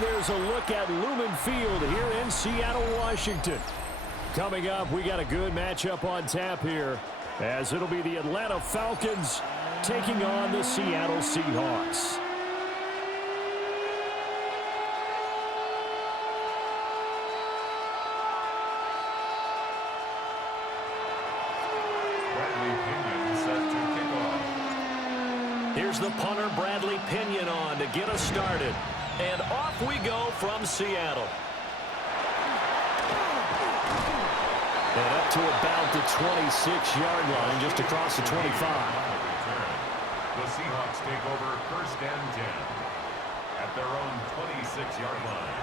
there's a look at Lumen Field here in Seattle, Washington. Coming up, we got a good matchup on tap here, as it'll be the Atlanta Falcons taking on the Seattle Seahawks. Here's the punter, Bradley Pinion, on to get us started. And off we go from Seattle. And up to about the 26-yard line, just across the 25. The Seahawks take over first and 10 at their own 26-yard line.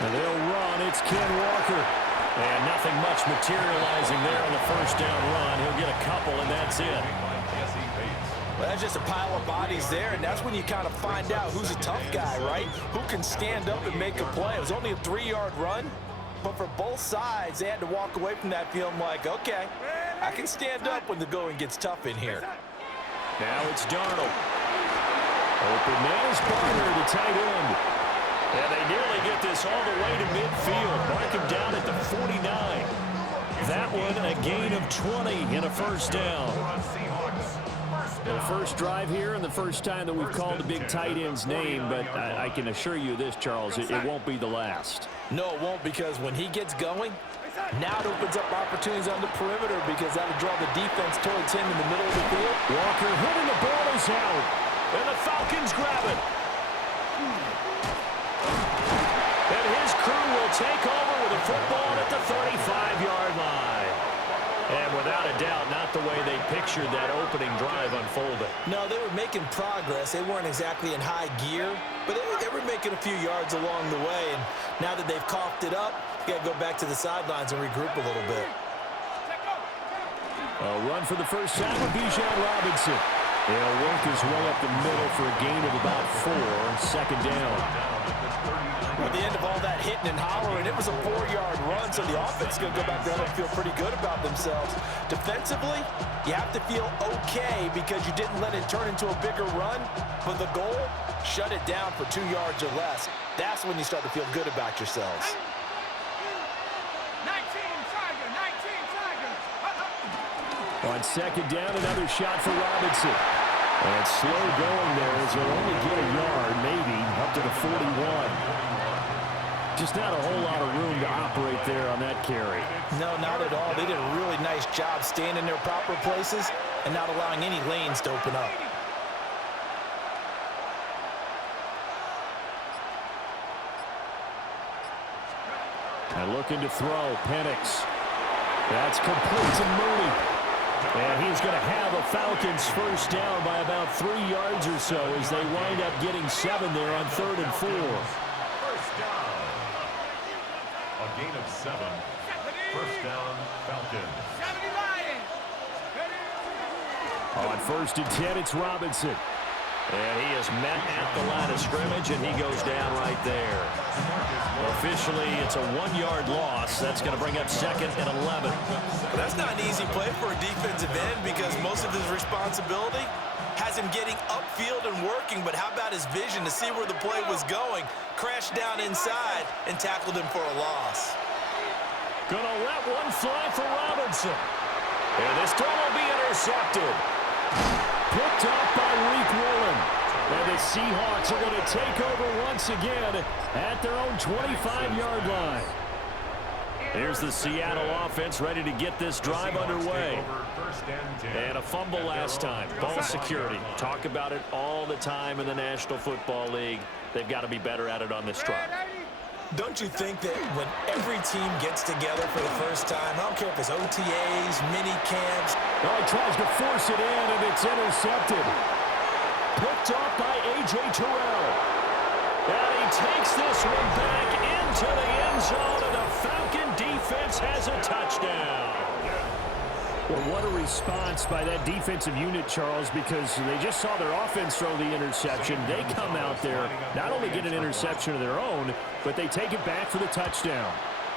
And they'll run. It's Ken Walker. And nothing much materializing there on the first down run. He'll get a couple, and that's it. Well, that's just a pile of bodies there, and that's when you kind of find out who's a tough guy, right? Who can stand up and make a play. It was only a 3-yard run, but for both sides, they had to walk away from that feeling like, okay, I can stand up when the going gets tough in here. Now it's Darnold. Open man is Barner, the tight end. And they nearly get this all the way to midfield. Mark him down at the 49. That one a gain of 20 and a first down. The first drive here and the first time that we've called the big tight end's name, but I can assure you this, Charles, it won't be the last. No, it won't, because when he gets going, now it opens up opportunities on the perimeter, because that'll draw the defense towards him in the middle of the field. Walker hitting, the ball is out, and the Falcons grab it. And his crew will take over with a football at the 35-yard line. And without a doubt, not the way they pictured that opening drive unfolding. No, they were making progress. They weren't exactly in high gear, but they were making a few yards along the way. And now that they've coughed it up, you got to go back to the sidelines and regroup a little bit. A run for the first time with Bijan Robinson. He'll work his way up the middle for a gain of about 4, second down. At the end of all that hitting and hollering, it was a 4-yard run, so the offense is going to go back there and feel pretty good about themselves. Defensively, you have to feel okay because you didn't let it turn into a bigger run, but the goal, shut it down for 2 yards or less. That's when you start to feel good about yourselves. 19 Tiger. On second down, another shot for Robinson. And slow going there as he'll only get a yard, maybe, up to the 41. Just not a whole lot of room to operate there on that carry. No, not at all. They did a really nice job staying in their proper places and not allowing any lanes to open up. And looking to throw, Penix. That's complete to Mooney. And he's going to have a Falcons first down by about 3 yards or so as they wind up getting 7 there on 3rd and 4. First down. A gain of 7. First down, Falcons. On 1st and 10, it's Robinson. And he is met at the line of scrimmage, and he goes down right there. Officially, it's a 1-yard loss. That's going to bring up 2nd and 11. But that's not an easy play for a defensive end because most of his responsibility has him getting upfield and working. But how about his vision to see where the play was going? Crashed down inside and tackled him for a loss. Gonna let one fly for Robinson. And this throw will be intercepted. Picked up by Reek Woolen. And the Seahawks are going to take over once again at their own 25-yard line. Here's the Seattle offense ready to get this drive underway. And a fumble last time. Ball security. Talk about it all the time in the National Football League. They've got to be better at it on this drive. Don't you think that when every team gets together for the first time, I don't care if it's OTAs, mini camps. Oh, he tries to force it in, and it's intercepted. Picked up by A.J. Terrell. And he takes this one back into the end zone, and the Falcon defense has a touchdown. Well, what a response by that defensive unit, Charles, because they just saw their offense throw the interception. They come out there, not only get an interception of their own, but they take it back for the touchdown.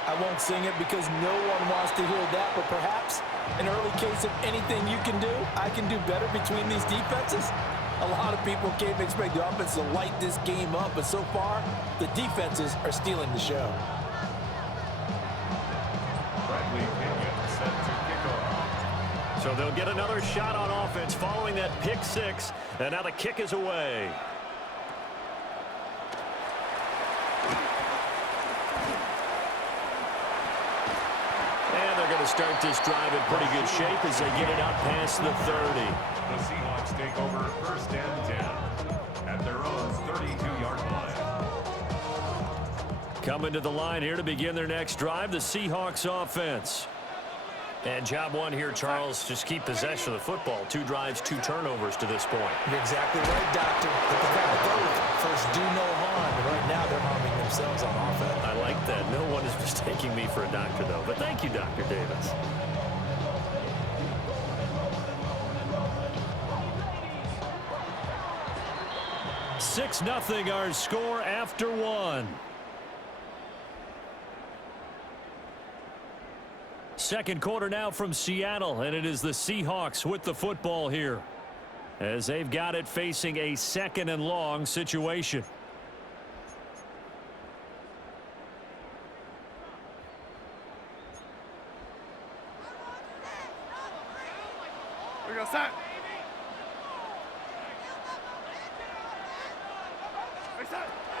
I won't sing it because no one wants to hear that, but perhaps an early case of anything you can do, I can do better between these defenses. A lot of people came to expect the offense to light this game up, but so far, the defenses are stealing the show. So they'll get another shot on offense following that pick six, and now the kick is away. And they're going to start this drive in pretty good shape as they get it out past the 30. The Seahawks take over first and 10 at their own 32-yard line. Coming to the line here to begin their next drive, the Seahawks offense. And job one here, Charles, just keep possession of the football. 2 drives, 2 turnovers to this point. You're exactly right, Doctor. But the guy to go with it. First, do no harm. But right now, they're harming themselves on offense. I like that. No one is mistaking me for a doctor, though. But thank you, Dr. Davis. Six 0 our score after 1. Second quarter now from Seattle, and it is the Seahawks with the football here as they've got it facing a 2nd and long situation. We go set.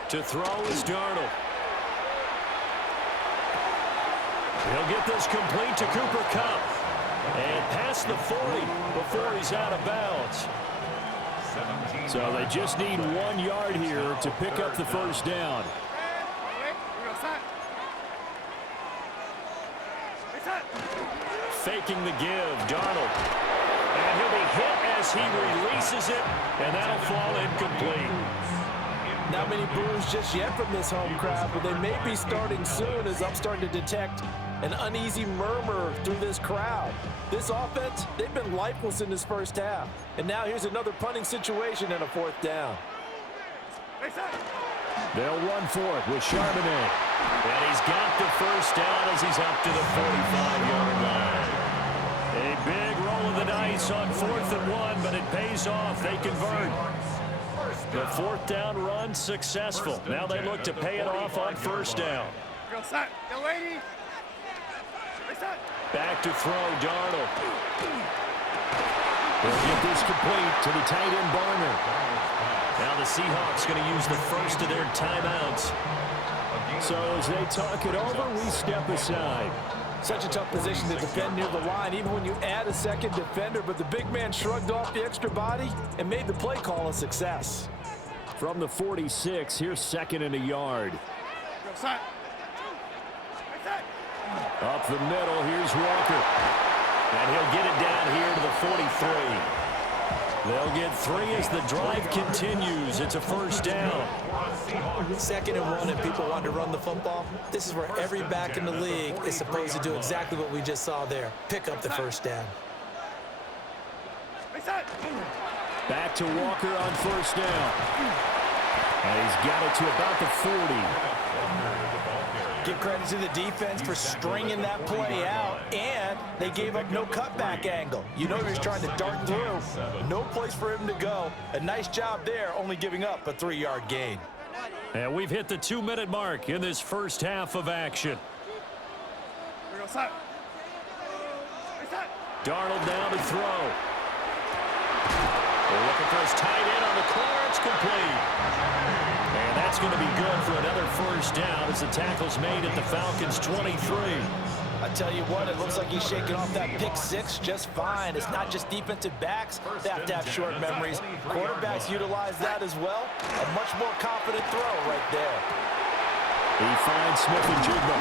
To throw is Darnold. He'll get this complete to Cooper Kupp. And past the 40 before he's out of bounds. So they just need 1 yard here to pick up the first down. Faking the give, Darnold. And he'll be hit as he releases it, and that'll fall incomplete. Not many boos just yet from this home crowd, but they may be starting soon as I'm starting to detect an uneasy murmur through this crowd. This offense, they've been lifeless in this first half. And now here's another punting situation and a 4th down. They'll run for it with Charbonnet. And he's got the first down as he's up to the 45-yard line. A big roll of the dice on 4th and 1, but it pays off. They convert. The 4th down run successful. Now they look to pay it off on first down. Go set. Go lady. Back to throw, Darnold. They'll get this complete to the tight end, Barner. Now the Seahawks going to use the first of their timeouts. So as they talk it over, we step aside. Such a tough position to defend near the line, even when you add a second defender, but the big man shrugged off the extra body and made the play call a success. From the 46, here's 2nd and a yard. Go set. Up the middle, here's Walker. And he'll get it down here to the 43. They'll get 3 as the drive continues. It's a first down. 2nd and 1 and people want to run the football. This is where every back in the league is supposed to do exactly what we just saw there. Pick up the first down. Back to Walker on first down. And he's got it to about the 40. Give credit to the defense for stringing that play out, and they gave up no cutback angle. You know he was trying to dart through. No place for him to go. A nice job there, only giving up a 3-yard gain. And we've hit the 2-minute mark in this first half of action. Darnold down to throw. They're looking for his tight end on the corner. It's complete. And that's going to be good for another first down as the tackle's made at the Falcons' 23. I tell you what, it looks like he's shaking off that pick 6 just fine. It's not just defensive backs that have to have short memories. Quarterbacks utilize that as well. A much more confident throw right there. He finds Smith and Jigba.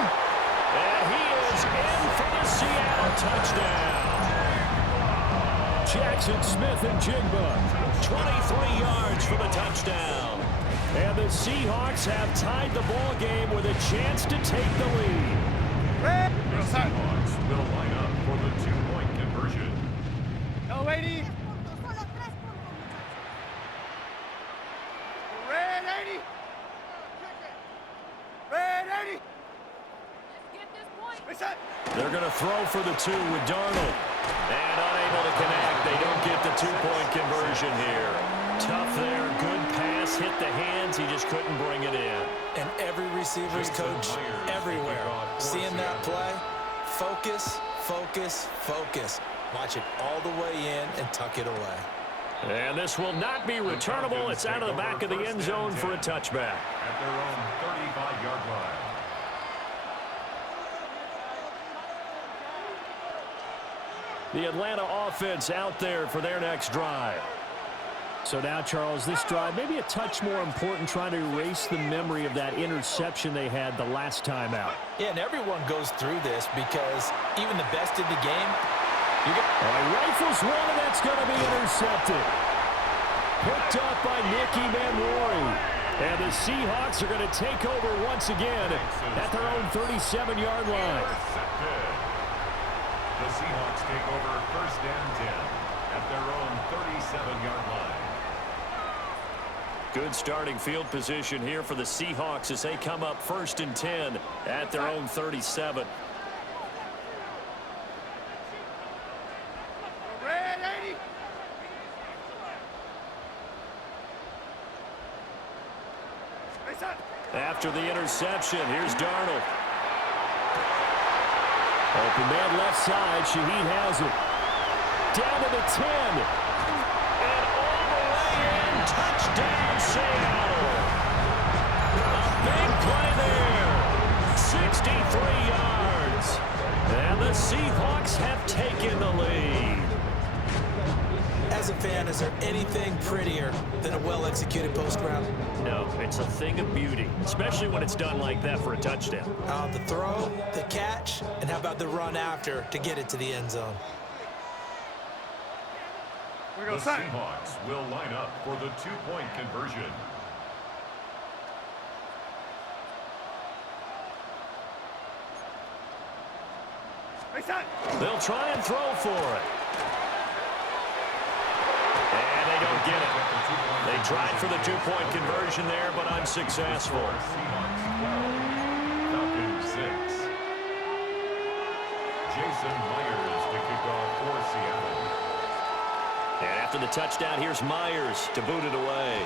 And he is in for the Seattle touchdown. Jackson Smith and Jigba, 23 yards for the touchdown. And the Seahawks have tied the ball game with a chance to take the lead. The Seahawks will line up for the 2-point conversion. Go lady. Red 80. Red 80. going to throw for the 2 with Darnold. And unable to connect. They don't get the 2-point conversion here. Tough there. Good pass. Hit the hands. He just couldn't bring it in. And every receiver's coach everywhere. Seeing that play, focus, focus, focus. Watch it all the way in and tuck it away. And this will not be returnable. It's out of the back of the end zone for a touchback. At their own 35-yard line. The Atlanta offense out there for their next drive. So now, Charles, this drive maybe a touch more important, trying to erase the memory of that interception they had the last time out. Yeah, and everyone goes through this because even the best in the game, he rifles one, and that's going to be intercepted. Picked up by Nicky Manwari. And the Seahawks are going to take over once again at their own 37-yard line. The Seahawks take over first and 10 at their own 37-yard line. Good starting field position here for the Seahawks as they come up first and 10 at their own 37. Red 80. After the interception, here's Darnold. Open man left side. Shaheed has it. Down to the 10. And all the way in. Touchdown, Seattle. A big play there. 63 yards. And the Seahawks have taken the lead. as a fan, is there anything prettier than a well-executed post route? No, it's a thing of beauty, especially when it's done like that for a touchdown. The throw, the catch, and how about the run after to get it to the end zone? The Seahawks will line up for the two-point conversion. They'll try and throw for it. And they don't get it. They tried for the two-point conversion there, but unsuccessful. Seahawks 12, Falcons 6. Jason Myers to kick off for Seattle. And after the touchdown, here's Myers to boot it away.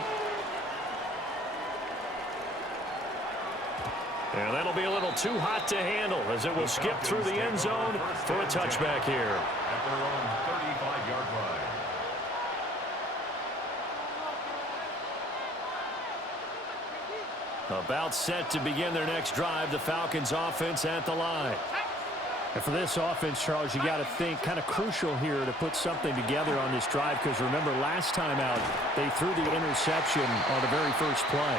And that'll be a little too hot to handle as it will skip through the end zone for a touchback here. At their own 35-yard line. About set to begin their next drive, the Falcons offense at the line. And for this offense, Charles, you got to think kind of crucial here to put something together on this drive, because remember last time out they threw the interception on the very first play.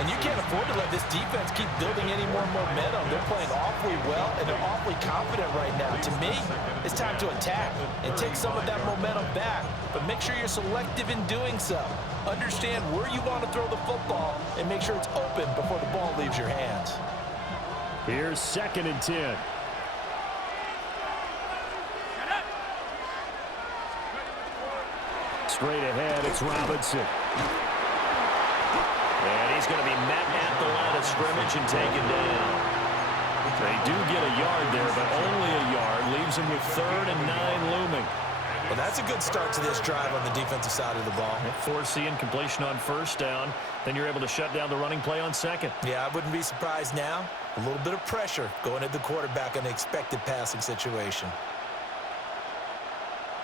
And you can't afford to let this defense keep building any more momentum. They're playing awfully well, and they're awfully confident right now. To me, it's time to attack and take some of that momentum back, but make sure you're selective in doing so. Understand where you want to throw the football and make sure it's open before the ball leaves your hands. Here's 2nd and 10. Straight ahead, it's Robinson. And he's going to be met at the line of scrimmage and taken down. They do get a yard there, but only a yard. Leaves them with 3rd and 9 looming. Well, that's a good start to this drive on the defensive side of the ball. Forcing completion on 1st down. Then you're able to shut down the running play on 2nd. Yeah, I wouldn't be surprised now. A little bit of pressure going at the quarterback in the expected passing situation.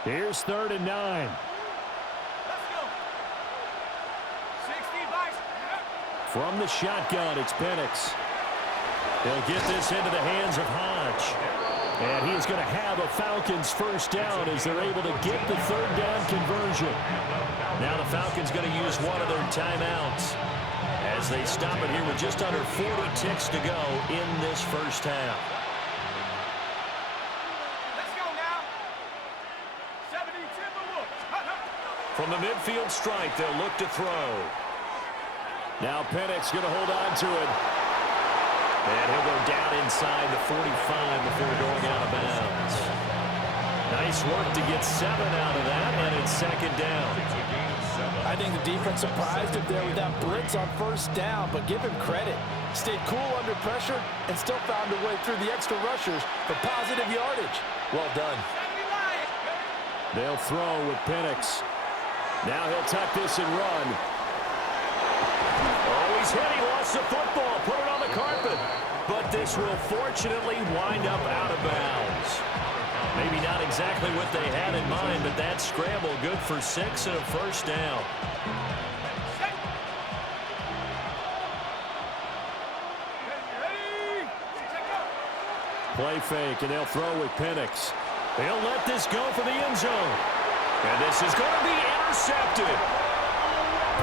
Here's 3rd and 9. From the shotgun, it's Penix. He'll get this into the hands of Hodge. And he is going to have a Falcons 1st down as they're able to get the 3rd down conversion. Now the Falcons going to use one of their timeouts as they stop it here with just under 40 ticks to go in this first half. Let's go now. 72 look. From the midfield stripe, they'll look to throw. Now Penix going to hold on to it. And he'll go down inside the 45 before going out of bounds. Nice work to get 7 out of that, and it's 2nd down. I I think the defense surprised him there with that blitz on first down, but give him credit. Stayed cool under pressure and still found a way through the extra rushers for positive yardage. Well done. They'll throw with Penix. Now he'll tuck this and run. Oh, he's hit. He lost the football. Put it on the carpet. But this will fortunately wind up out of bounds. Maybe not exactly what they had in mind, but that scramble good for 6 and a first down. Play fake, and they'll throw with Penix. They'll let this go for the end zone. And this is going to be intercepted.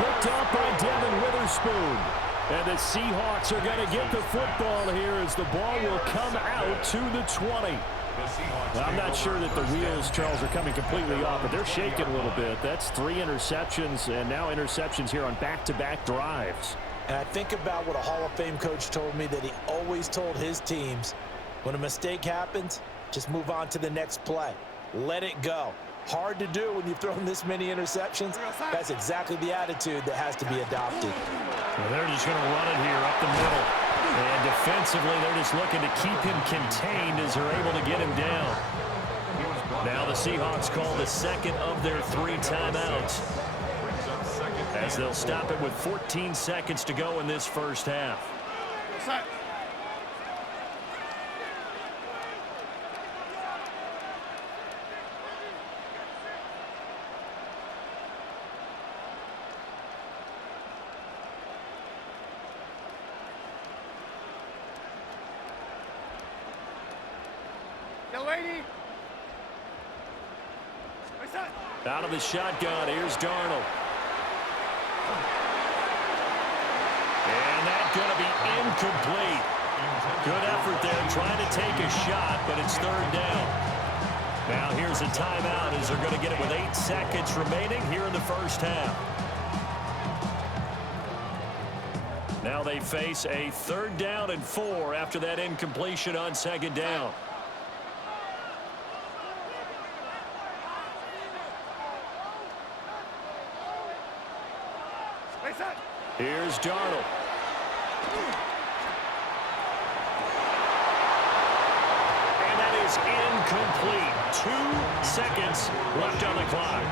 Picked up by Devin Witherspoon. And the Seahawks are going to get the football here as the ball will come out to the 20. Well, I'm not sure that the wheels, Charles, are coming completely off, but they're shaking a little bit. That's 3 interceptions, and now interceptions here on back-to-back drives. And I think about what a Hall of Fame coach told me that he always told his teams, when a mistake happens, just move on to the next play. Let it go. Hard to do when you've thrown this many interceptions. That's exactly the attitude that has to be adopted. Well, they're just going to run it here up the middle. And defensively, they're just looking to keep him contained as they're able to get him down. Now the Seahawks call the second of their 3 timeouts, as they'll stop it with 14 seconds to go in this first half. Out of the shotgun, here's Darnold. And that's going to be incomplete. Good effort there trying to take a shot, but it's 3rd down. Now here's a timeout as they're going to get it with 8 seconds remaining here in the first half. Now they face a 3rd down and 4 after that incompletion on 2nd down. Here's Darnold. And that is incomplete. 2 seconds left on the clock.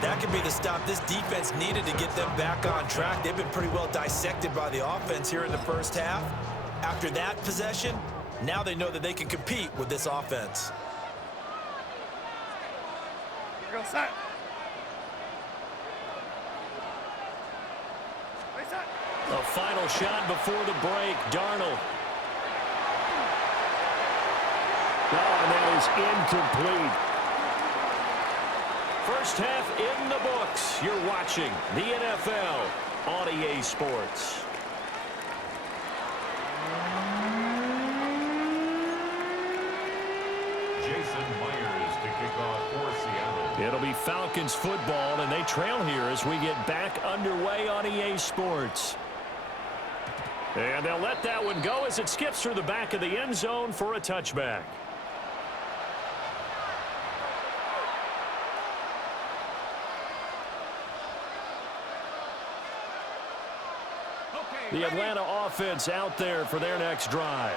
That could be the stop this defense needed to get them back on track. They've been pretty well dissected by the offense here in the first half. After that possession, now they know that they can compete with this offense. Girl set. A final shot before the break. Darnold. Oh, and that is incomplete. First half in the books. You're watching the NFL on EA Sports. Jason Myers to kick off for Seattle. It'll be Falcons football, and they trail here as we get back underway on EA Sports. And they'll let that one go as it skips through the back of the end zone for a touchback. The Atlanta offense out there for their next drive.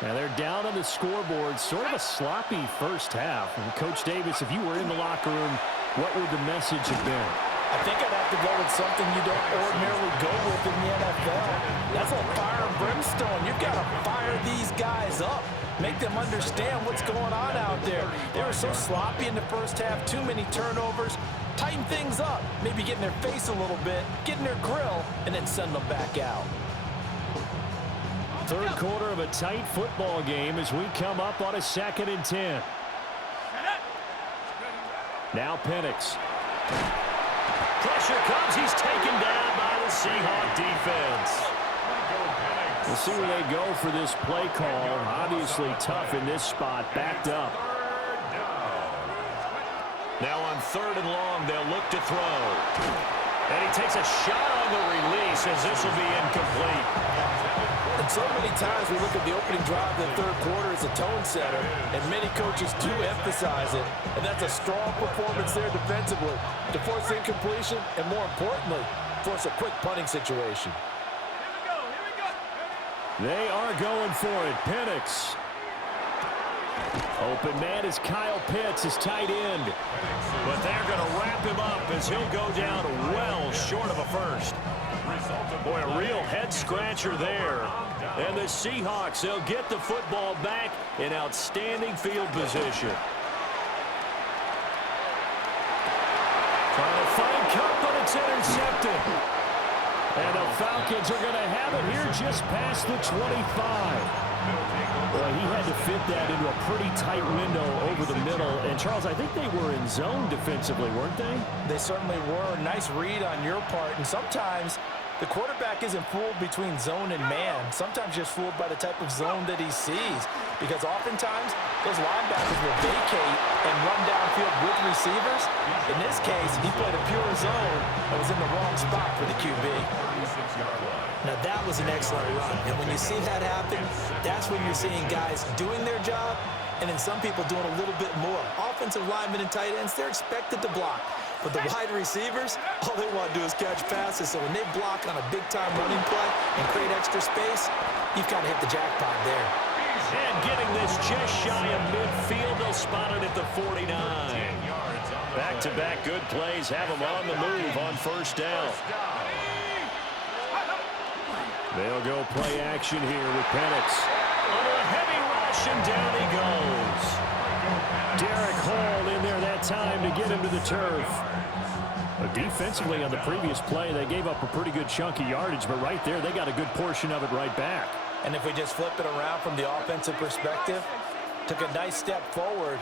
And they're down on the scoreboard. Sort of a sloppy first half. And Coach Davis, if you were in the locker room, what would the message have been? I think I'd have to go with something you don't ordinarily go with in the NFL. That's a fire and brimstone. You've got to fire these guys up. Make them understand what's going on out there. They were so sloppy in the first half. Too many turnovers. Tighten things up. Maybe get in their face a little bit. Get in their grill. And then send them back out. Third quarter of a tight football game as we come up on a 2nd and 10. Now Penix. Pressure comes. He's taken down by the Seahawks defense. We'll see where they go for this play call. Obviously tough in this spot. Backed up. Now on 3rd and long, they'll look to throw. And he takes a shot on the release as this will be incomplete. And so many times we look at the opening drive of the third quarter as a tone setter, and many coaches do emphasize it. And that's a strong performance there defensively to force incompletion and, more importantly, force a quick punting situation. Here we go. They are going for it. Penix. Open man is Kyle Pitts, his tight end. But they're going to wrap him up as he'll go down well short of a first. Boy, a real head-scratcher there. And the Seahawks, they'll get the football back in outstanding field position. Trying to find Cup, but it's intercepted. And the Falcons are going to have it here just past the 25. Well, he had to fit that into a pretty tight window over the middle. And, Charles, I think they were in zone defensively, weren't they? They certainly were. Nice read on your part. And sometimes the quarterback isn't fooled between zone and man. Sometimes just fooled by the type of zone that he sees. Because oftentimes, those linebackers will vacate and run downfield with receivers. In this case, he played a pure zone and was in the wrong spot for the QB. Now, that was an excellent run. And when you see that happen, that's when you're seeing guys doing their job and then some people doing a little bit more. Offensive linemen and tight ends, they're expected to block. But the wide receivers, all they want to do is catch passes. So when they block on a big-time running play and create extra space, you've kind of hit the jackpot there. And getting this just shy of midfield, they'll spot it at the 49. Back-to-back good plays have them on the move on first down. They'll go play action here with Penix. Under a heavy rush, and down he goes. Derek Hall in there that time to get him to the turf. Defensively on the previous play, they gave up a pretty good chunk of yardage, but right there, they got a good portion of it right back. And if we just flip it around from the offensive perspective, took a nice step forward,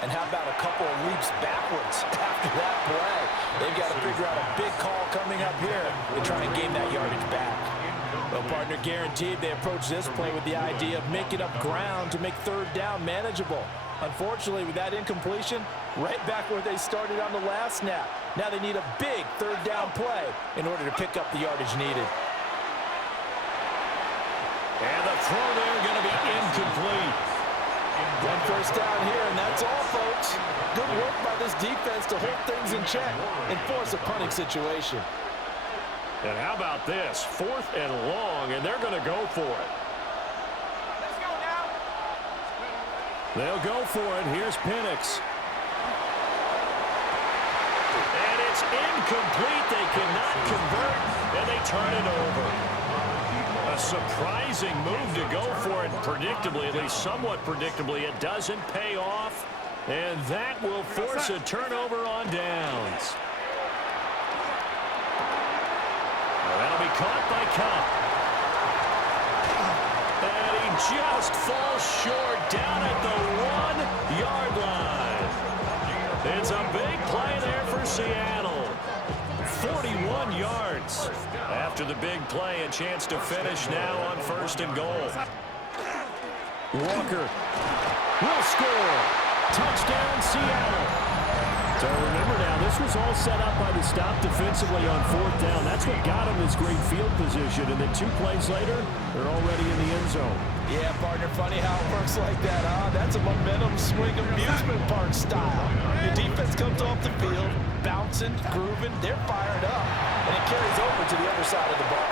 and how about a couple of leaps backwards after that play? They've got to figure out a big call coming up here to try and gain that yardage back. Well, partner, guaranteed they approach this play with the idea of making up ground to make third down manageable. Unfortunately, with that incompletion, right back where they started on the last snap. Now they need a big third down play in order to pick up the yardage needed. And the throw there going to be incomplete. One first down here, and that's all, folks. Good work by this defense to hold things in check and force a punting situation. And how about this? 4th and long, and they're going to go for it. Let's go now. They'll go for it. Here's Penix. And it's incomplete. They cannot convert, and they turn it over. A surprising move to go for it predictably, at least somewhat predictably. It doesn't pay off, and that will force a turnover on downs. That'll be caught by Cup. And he just falls short down at the 1-yard line. It's a big play there for Seattle. 41 yards. After the big play, a chance to finish now on 1st and goal. Walker will score. Touchdown, Seattle. So remember now, this was all set up by the stop defensively on 4th down. That's what got him this great field position. And then 2 plays later, they're already in the end zone. Yeah, partner, funny how it works like that, huh? That's a momentum swing amusement park style. Your defense comes off the field, bouncing, grooving, they're fired up. And it carries over to the other side of the ball.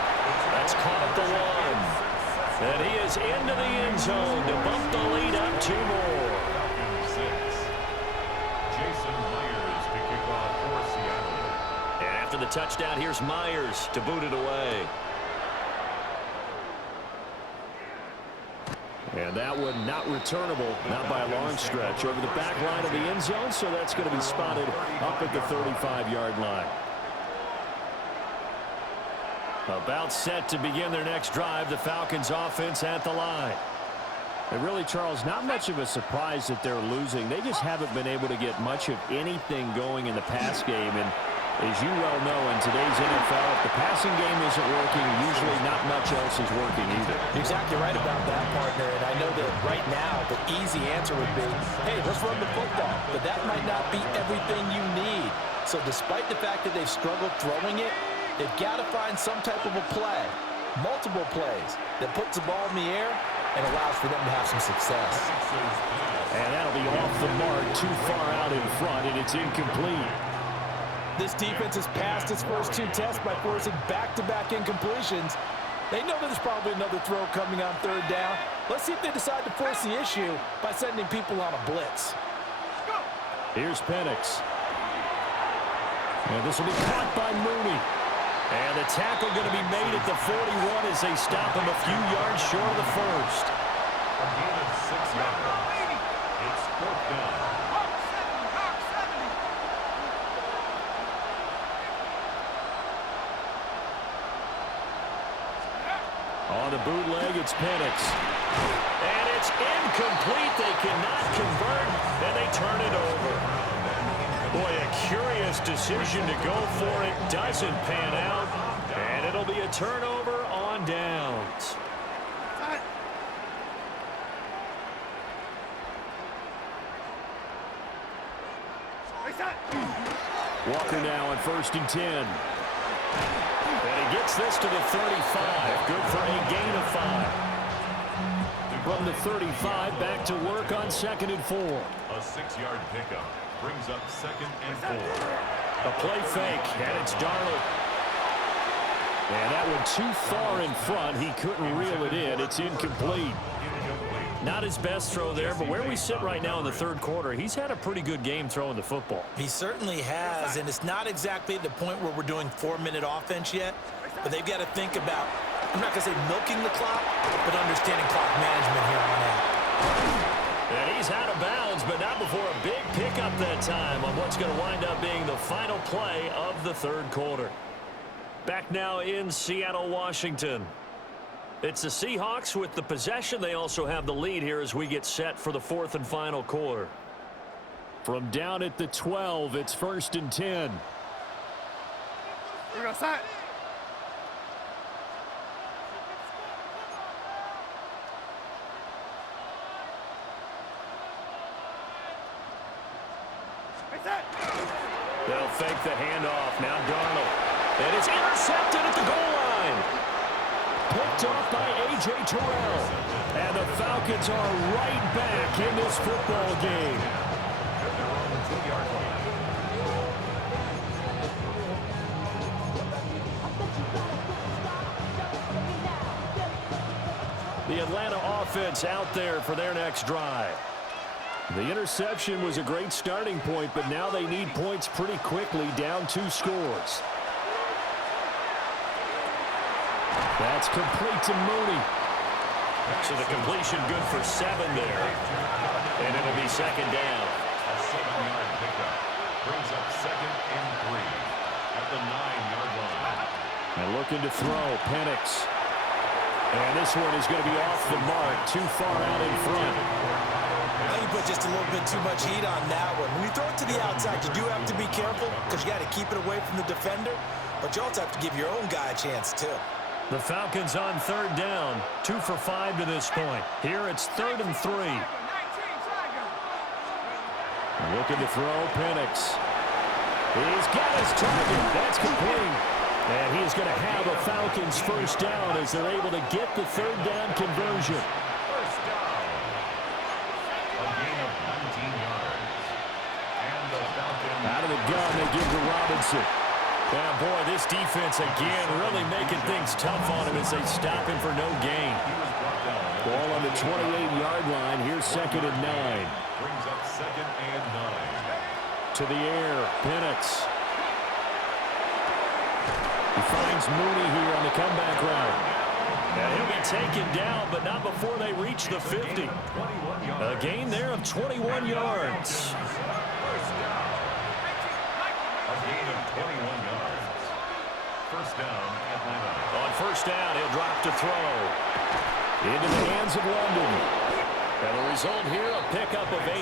That's caught at the 1. And he is into the end zone to bump the lead up 2 more. After the touchdown, here's Myers to boot it away. And that one not returnable, not by a long stretch, over the back line of the end zone, so that's going to be spotted up at the 35-yard line. About set to begin their next drive, the Falcons offense at the line. And really, Charles, not much of a surprise that they're losing. They just haven't been able to get much of anything going in the pass game. And as you well know, in today's NFL, if the passing game isn't working, usually not much else is working either. You're exactly right about that, partner. And I know that right now the easy answer would be, hey, let's run the football. But that might not be everything you need. So despite the fact that they've struggled throwing it, they've got to find some type of a play multiple plays that puts the ball in the air and allows for them to have some success. And that'll be off the mark, too far out in front, and it's incomplete. This defense has passed its first 2 tests by forcing back-to-back incompletions. They know that there's probably another throw coming on 3rd down. Let's see if they decide to force the issue by sending people on a blitz. Here's Penix. And this will be caught by Mooney. And the tackle going to be made at the 41 as they stop him a few yards short of the first. A gain of 6 yards. It's 4th down. On the bootleg, it's Penix. And it's incomplete. They cannot convert, and they turn it over. Boy, a curious decision to go for it. Doesn't pan out, and it'll be a turnover on downs. Walker now on 1st and 10. And he gets this to the 35. Good for a gain of 5. From the 35, back to work on 2nd and 4. A 6-yard pickup brings up 2nd and 4. A play fake, and it's Darnold. And that one too far in front. He couldn't reel it in. It's incomplete. Not his best throw there, but where we sit right now in the 3rd quarter, he's had a pretty good game throwing the football. He certainly has, and it's not exactly at the point where we're doing 4-minute offense yet, but they've got to think about, I'm not going to say milking the clock, but understanding clock management here on out. And he's out of bounds, but not before a big pickup that time on what's going to wind up being the final play of the 3rd quarter. Back now in Seattle, Washington. It's the Seahawks with the possession. They also have the lead here as we get set for the 4th and final quarter. From down at the 12, it's 1st and 10. We're outside. They'll fake the handoff. Now Darnold. And it's intercepted at the goal line. Picked off by A.J. Terrell. And the Falcons are right back in this football game. The Atlanta offense out there for their next drive. The interception was a great starting point, but now they need points pretty quickly, down 2 scores. That's complete to Mooney. So the completion good for 7 there. And it'll be 2nd down. A 7-yard pickup brings up 2nd and 3 at the 9-yard line. And looking to throw, Penix. And this one is going to be off the mark, too far out in front. I think you put just a little bit too much heat on that one. When you throw it to the outside, you do have to be careful because you got to keep it away from the defender, but you also have to give your own guy a chance too. The Falcons on 3rd down, 2 for 5 to this point. Here it's 3rd and 3. Looking to throw, Penix. He's got his target. That's complete. And he's going to have a Falcons 1st down as they're able to get the 3rd down conversion. First down. A gain of 19 yards. And the Falcons. Out of the gun, they give to Robinson. Yeah, boy, this defense again really making things tough on him as they stop him for no gain. Ball on the 28-yard line. Here's 2nd and 9. Brings up 2nd and 9. To the air, Penix. He finds Mooney here on the comeback route. And he'll be taken down, but not before they reach the 50. A gain there of 21 yards. A gain of 21 yards. First down, Atlanta. On 1st down, he'll drop to throw. Into the hands of London. And the result here, a pickup of 8.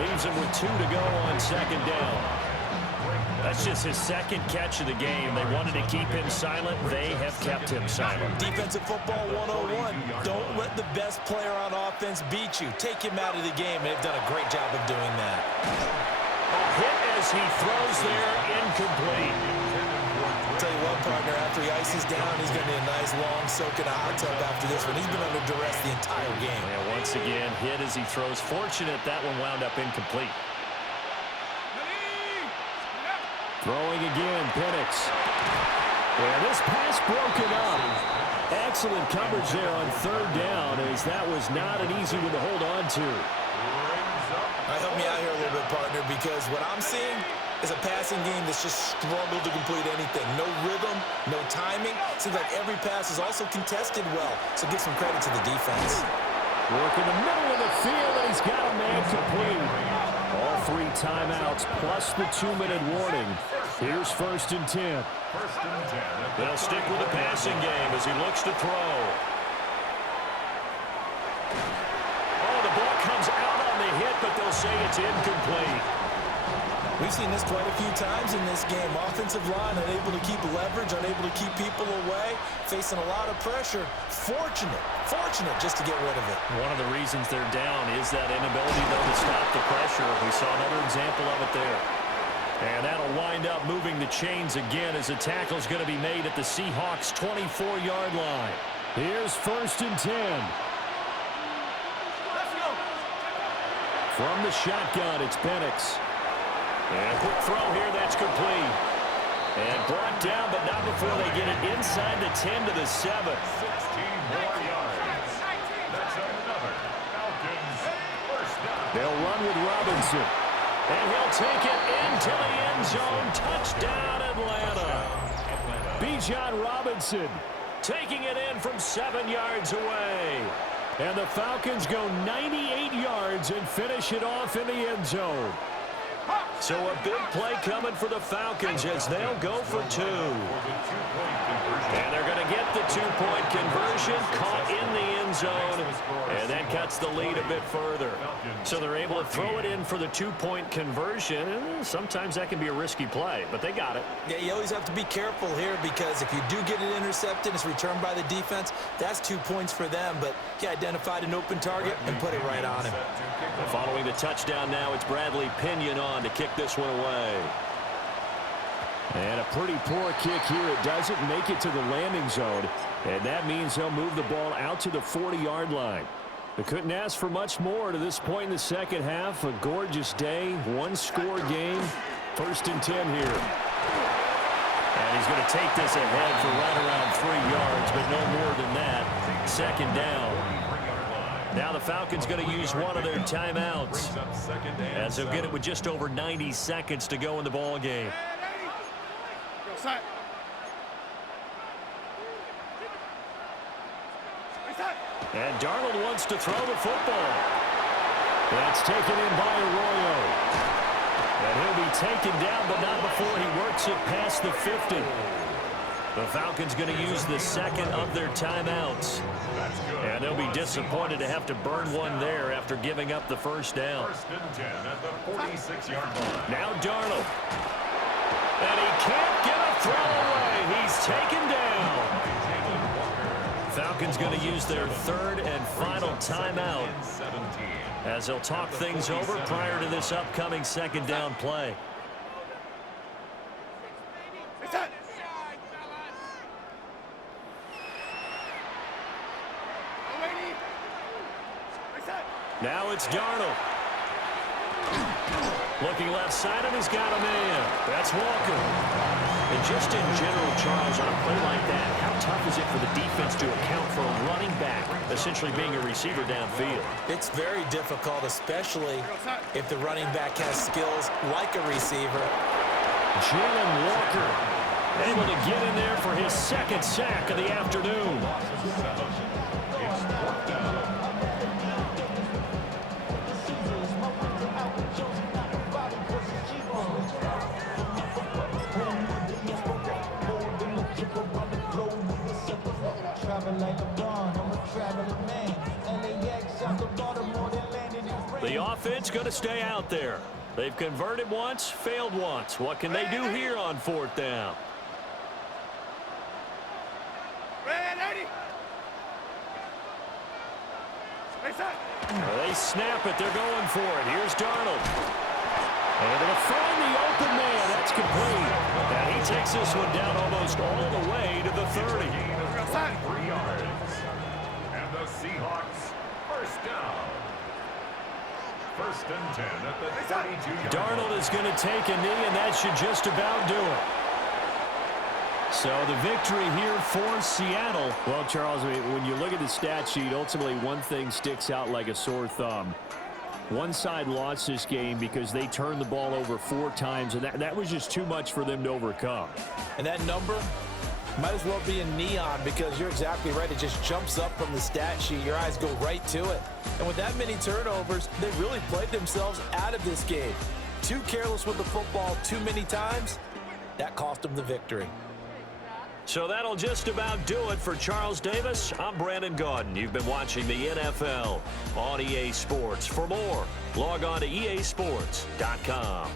Leaves him with 2 to go on 2nd down. That's just his 2nd catch of the game. They wanted to keep him silent. They have kept him silent. Defensive football 101. Don't let the best player on offense beat you. Take him out of the game. They've done a great job of doing that. A hit as he throws there, incomplete. I'll tell you what, partner. After he ices down, he's going to need a nice, long soak in a hot tub after this one. He's been under duress the entire game. Yeah, once again, hit as he throws. Fortunate that one wound up incomplete. Throwing again, Penix. Yeah, this pass broken up. Excellent coverage there on third down, as that was not an easy one to hold on to. Help me out here a little bit, partner, because what I'm seeing is a passing game that's just struggled to complete anything. No rhythm, no timing. Seems like every pass is also contested well, so give some credit to the defense. Work in the middle of the field, and he's got a man complete. All 3 timeouts plus the 2-minute warning. Here's 1st and 10. They'll stick with the passing game as he looks to throw. Oh, the ball comes out on the hit, but they'll say it's incomplete. We've seen this quite a few times in this game. Offensive line unable to keep leverage, unable to keep people away, facing a lot of pressure. Fortunate just to get rid of it. One of the reasons they're down is that inability, though, to stop the pressure. We saw another example of it there. And that'll wind up moving the chains again as a tackle's going to be made at the Seahawks' 24-yard line. Here's 1st and 10. Let's go. From the shotgun, it's Penix. And a quick throw here, that's complete. And brought down, but not before they get it inside the 10 to the 7. 16 more yards. That's another Falcons first down. They'll run with Robinson. And he'll take it into the end zone. Touchdown, Atlanta. Bijan Robinson taking it in from 7 yards away. And the Falcons go 98 yards and finish it off in the end zone. So a big play coming for the Falcons as they'll go for 2. And they're going to get the 2-point conversion, caught in the end zone, and that cuts the lead a bit further. So they're able to throw it in for the 2-point conversion, and sometimes that can be a risky play, but they got it. Yeah, you always have to be careful here because if you do get it intercepted, it's returned by the defense, that's 2 points for them, but he identified an open target and put it right on him. Following the touchdown now, it's Bradley Pinion on to kick this one away. And a pretty poor kick here. It doesn't make it to the landing zone, and that means they'll move the ball out to the 40-yard line. They couldn't ask for much more to this point in the second half. A gorgeous day, 1-score game. 1st and 10 here. And he's going to take this ahead for right around 3 yards, but no more than that. 2nd down. Now the Falcons going to use one of their timeouts as they'll get it with just over 90 seconds to go in the ball game. And Darnold wants to throw the football. That's taken in by Arroyo. And he'll be taken down, but not before he works it past the 50. The Falcons going to use the 2nd of their timeouts. And they'll be disappointed to have to burn one there after giving up the 1st down. 1st and 10 at the 46-yard line. Now Darnold. And he can't get a throw away. He's taken down. Falcons going to use their 3rd and final timeout as they'll talk things over prior to this upcoming 2nd down play. Now it's Darnold. Looking left side, and he's got a man. That's Walker. And just in general, Charles, on a play like that, how tough is it for the defense to account for a running back essentially being a receiver downfield? It's very difficult, especially if the running back has skills like a receiver. Jalen Walker able to get in there for his 2nd sack of the afternoon. The offense going to stay out there. They've converted once, failed once. What can they do here on 4th down? They snap it. They're going for it. Here's Darnold. Able to find the open man. That's complete. And he takes this one down almost all the way to the 30. 3 yards. And the Seahawks first down. First and 10 at the 32-yard line. Darnold is going to take a knee, and that should just about do it. So the victory here for Seattle. Well, Charles, when you look at the stat sheet, ultimately one thing sticks out like a sore thumb. One side lost this game because they turned the ball over 4 times, and that was just too much for them to overcome. And that number might as well be in neon because you're exactly right. It just jumps up from the stat sheet. Your eyes go right to it. And with that many turnovers, they really played themselves out of this game. Too careless with the football too many times. That cost them the victory. So that'll just about do it for Charles Davis. I'm Brandon Gaudin. You've been watching the NFL on EA Sports. For more, log on to easports.com.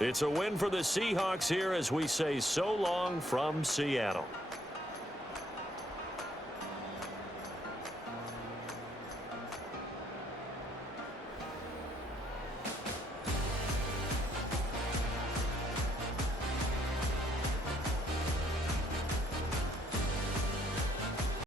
It's a win for the Seahawks here as we say so long from Seattle.